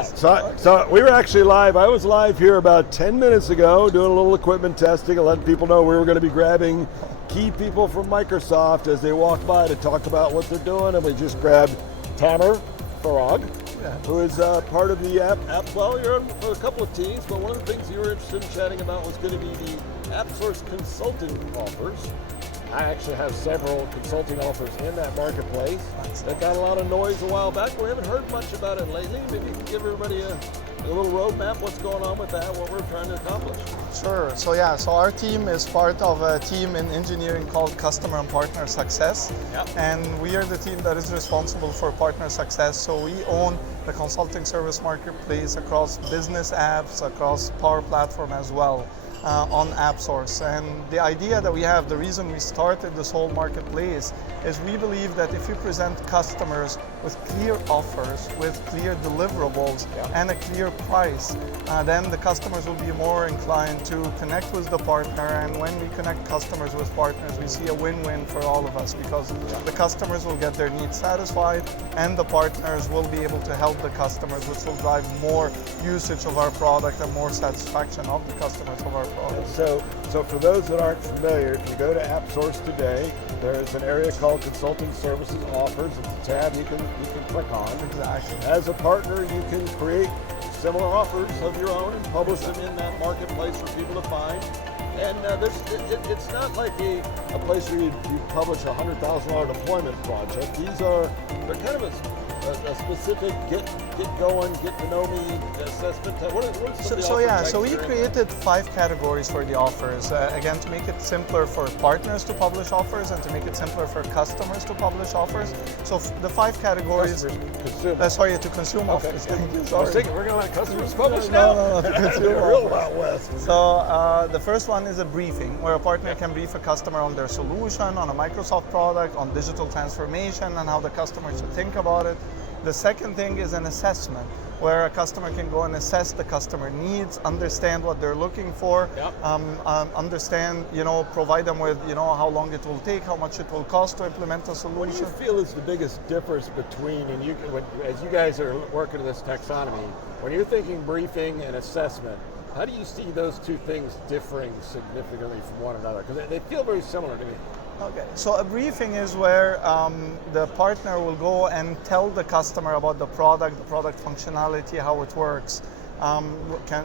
live. So we were actually live. I was live here about 10 minutes ago doing a little equipment testing and letting people know we were going to be grabbing key people from Microsoft as they walk by to talk about what they're doing. And we just grabbed Tamer Farag, who is part of the app. Well, you're on a couple of teams, but one of the things you were interested in chatting about was going to be the AppSource consulting offers. I actually have several consulting offers in that marketplace that got a lot of noise a while back. We haven't heard much about it lately. Maybe you can give everybody a little roadmap, what's going on with that, what we're trying to accomplish. Sure. So our team is part of a team in engineering called Customer and Partner Success. Yep. And we are the team that is responsible for partner success. So we own the consulting service marketplace across business apps, across Power Platform as well. On AppSource. And the idea that we have, the reason we started this whole marketplace is we believe that if you present customers with clear offers, with clear deliverables and a clear price, then the customers will be more inclined to connect with the partner. And when we connect customers with partners, we see a win-win for all of us because the customers will get their needs satisfied and the partners will be able to help the customers, which will drive more usage of our product and more satisfaction of the customers of our product. So for those that aren't familiar, if you go to AppSource today, there's an area called Consulting Services Offers. It's a tab you can click on. Exactly. As a partner, you can create similar offers of your own and publish them in that marketplace for people to find. And it's not like a place where you publish a $100,000 deployment project. They're kind of a specific get going, get to know me assessment type. So we created 5 categories for the offers. Again, to make it simpler for partners to publish offers and to make it simpler for customers to publish offers. So the 5 categories. To consume offers. I was thinking we're going to let customers publish now. No, to consume Real Wild West. So the first one is a briefing, where a partner can brief a customer on their solution, on a Microsoft product, on digital transformation, and how the customer should think about it. The second thing is an assessment, where a customer can go and assess the customer needs, understand what they're looking for, understand, provide them with, how long it will take, how much it will cost to implement a solution. What do you feel is the biggest difference between, as you guys are working in this taxonomy, when you're thinking briefing and assessment, how do you see those two things differing significantly from one another? Because they feel very similar to me. Okay, so a briefing is where the partner will go and tell the customer about the product functionality, how it works.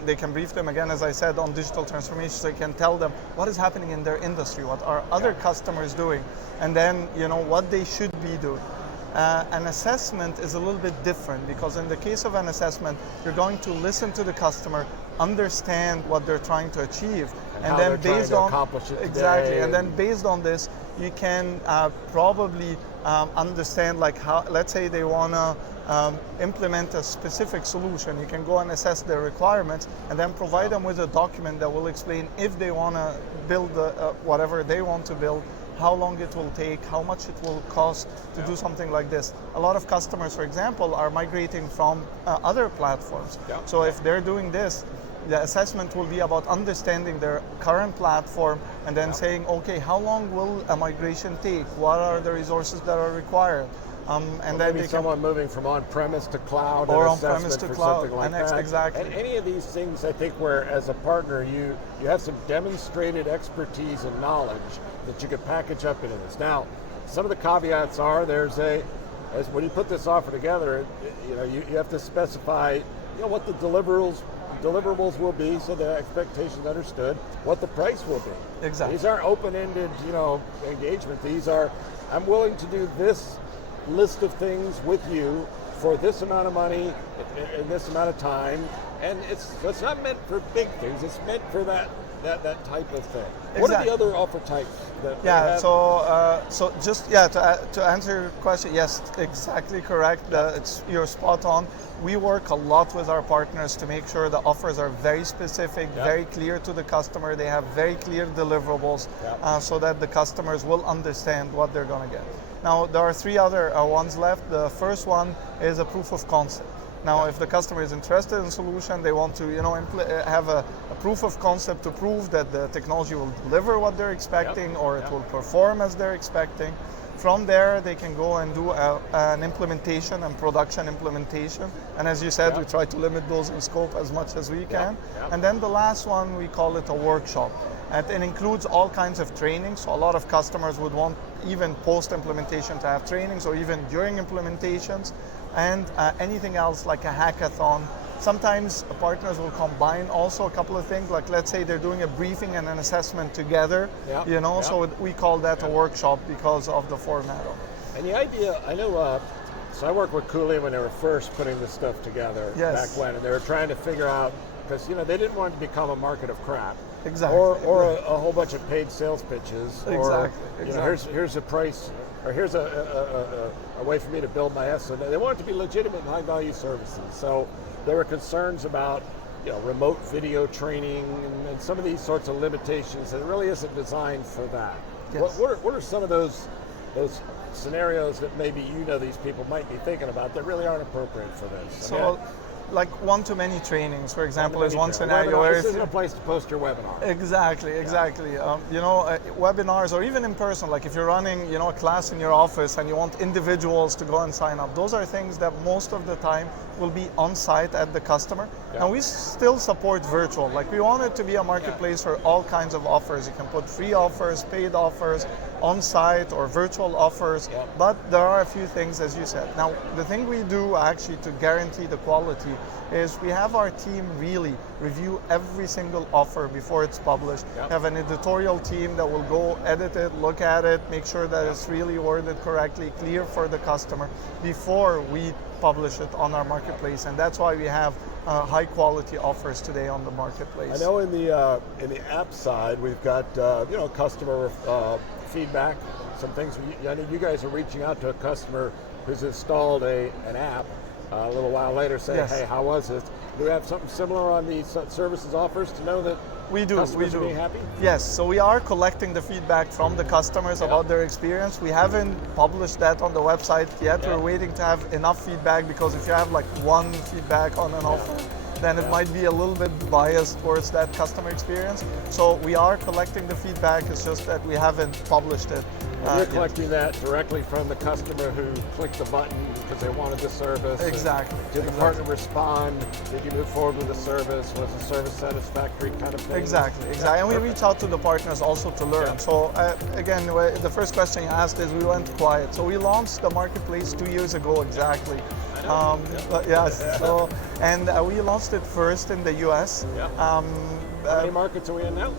They can brief them, again, as I said, on digital transformation, so they can tell them what is happening in their industry, what are other customers doing, and then what they should be doing. An assessment is a little bit different because in the case of an assessment, you're going to listen to the customer, understand what they're trying to achieve, and then based on exactly, and then based on this, you can probably understand how. Let's say they want to implement a specific solution. You can go and assess their requirements, and then provide them with a document that will explain if they want to build whatever they want to build, how long it will take, how much it will cost to do something like this. A lot of customers, for example, are migrating from other platforms. So if they're doing this, the assessment will be about understanding their current platform and then saying, okay, how long will a migration take? What are the resources that are required? And then maybe someone moving from on-premise to cloud, or on-premise to cloud, like that. Exactly. And any of these things, I think, where as a partner you have some demonstrated expertise and knowledge that you could package up into this. Now, some of the caveats are when you put this offer together, you have to specify, what the deliverables will be, so the expectations understood, what the price will be. Exactly. These aren't open-ended, engagement. These are, I'm willing to do this list of things with you for this amount of money in this amount of time, and it's not meant for big things. It's meant for that type of thing. Exactly. What are the other offer types that to answer your question, yes, exactly correct. You're spot on. We work a lot with our partners to make sure the offers are very specific, very clear to the customer. They have very clear deliverables so that the customers will understand what they're going to get. Now, there are 3 other ones left. The first one is a proof of concept. Now, if the customer is interested in a solution, they want to have a proof of concept to prove that the technology will deliver what they're expecting or it will perform as they're expecting. From there, they can go and do an implementation and production implementation. And as you said, we try to limit those in scope as much as we can. And then the last one, we call it a workshop. And it includes all kinds of trainings. So a lot of customers would want even post-implementation to have trainings, or even during implementations, and anything else like a hackathon. Sometimes partners will combine also a couple of things, like let's say they're doing a briefing and an assessment together, so we call that a workshop because of the format of it. And the idea, I know, so I worked with Cooley when they were first putting this stuff together back when, and they were trying to figure out, because they didn't want it to become a market of crap. Exactly. Or a whole bunch of paid sales pitches. Exactly. Or, here's a price, or here's a way for me to build my SO. They want it to be legitimate and high value services. So there were concerns about remote video training and some of these sorts of limitations, and it really isn't designed for that. Yes. What are some of those scenarios that maybe these people might be thinking about that really aren't appropriate for this? So, like one-to-many trainings, for example, is one scenario where this isn't a place to post your webinar. Exactly. Webinars, or even in person, like if you're running a class in your office and you want individuals to go and sign up, those are things that most of the time will be on site at the customer. And we still support virtual. Like, we want it to be a marketplace for all kinds of offers. You can put free offers, paid offers, on site or virtual offers, but there are a few things, as you said. Now, the thing we do actually to guarantee the quality is we have our team really review every single offer before it's published. We have an editorial team that will go edit it, look at it, make sure that it's really worded correctly, clear for the customer before we publish it on our marketplace, and that's why we have high quality offers today on the marketplace. I know in the app side we've got customer feedback, some things. I know you guys are reaching out to a customer who's installed an app a little while later, saying, "Hey, how was it?" Do we have something similar on these services offers to know that customers are being happy? Yes, so we are collecting the feedback from the customers about their experience. We haven't published that on the website yet. We're waiting to have enough feedback, because if you have like one feedback on an offer, then it might be a little bit biased towards that customer experience. So we are collecting the feedback, it's just that we haven't published it. You're collecting that directly from the customer who clicked the button because they wanted the service. Exactly. Did the partner respond? Did you move forward with the service? Was the service satisfactory, kind of thing? Exactly. And we reach out to the partners also to learn. So again, the first question you asked is we went quiet. So we launched the marketplace 2 years ago exactly. We launched it first in the US. How many markets are we in now?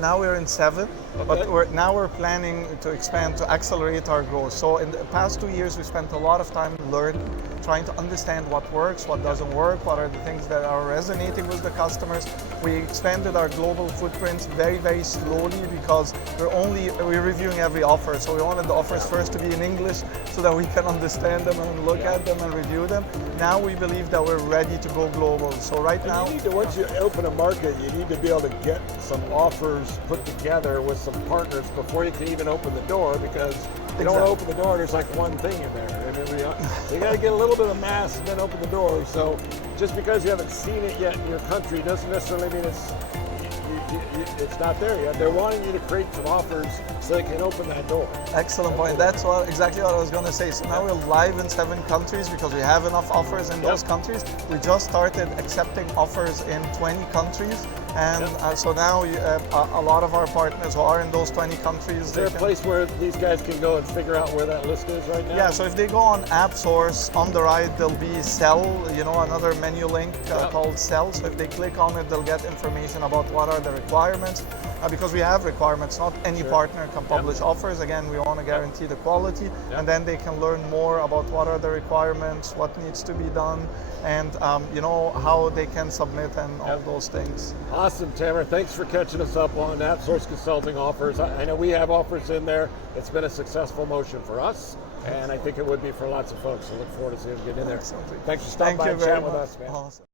Now we're in 7, but we're planning to expand to accelerate our growth. So in the past 2 years, we spent a lot of time learning, trying to understand what works, what doesn't work, what are the things that are resonating with the customers. We expanded our global footprint very, very slowly, because we're reviewing every offer. So we wanted the offers first to be in English so that we can understand them and look at them and review them. Now we believe that we're ready to go global. So right now, once you open a market, you need to be able to get some offers put together with some partners before you can even open the door, because you don't want to open the door, there's like one thing in there. And you got to get a little bit of mass and then open the door. So just because you haven't seen it yet in your country doesn't necessarily mean it's not there yet. They're wanting you to create some offers so they can open that door. Excellent point. That's exactly what I was going to say. So now we're live in 7 countries because we have enough offers in those countries. We just started accepting offers in 20 countries. And so now a lot of our partners who are in those 20 countries. Is there a place where these guys can go and figure out where that list is right now? Yeah, so if they go on AppSource, on the right there'll be Sell, another menu link called Sell. So if they click on it, they'll get information about what are the requirements. Because we have requirements, not any partner can publish offers. Again, we want to guarantee the quality, and then they can learn more about what are the requirements, what needs to be done, and how they can submit and all those things. Awesome, Tamer. Thanks for catching us up on AppSource Consulting offers. I know we have offers in there. It's been a successful motion for us, and I think it would be for lots of folks. So look forward to seeing you get in there. Absolutely. Thanks for stopping by and chatting with us, man. Awesome.